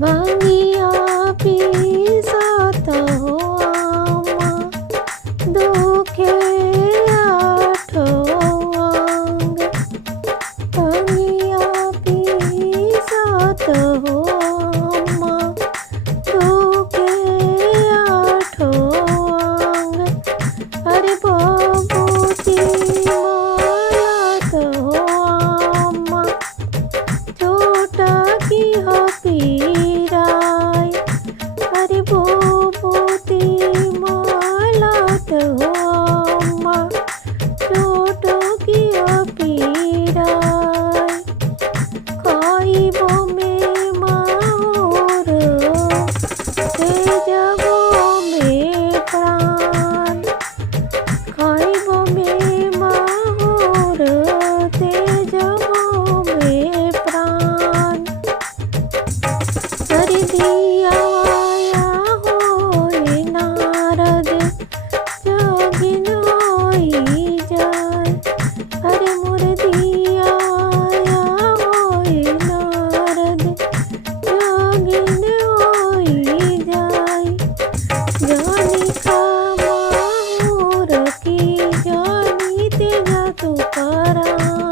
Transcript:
भांगिया पिसाता हो आमा, दुखे आठो अंग। भांगिया पिसाता हो आमा, दुखे आठो अंग। अरे बाबूजी मालात हो आमा, छोटा की हो पीराय। अरे बाबूजी मालात हो आमा, छोटो की हो पीराय। खाइबो में माहुर, तेजबो में प्राण। खाइबो में माहुर, तेजबो में प्राण। अरे दियाया होए नारद, जोगिन होई जाय। अरे मोर दियाया होए नारद, जोगिन होई जाय। जानी का माहुर की, जानी तेजा तू परान।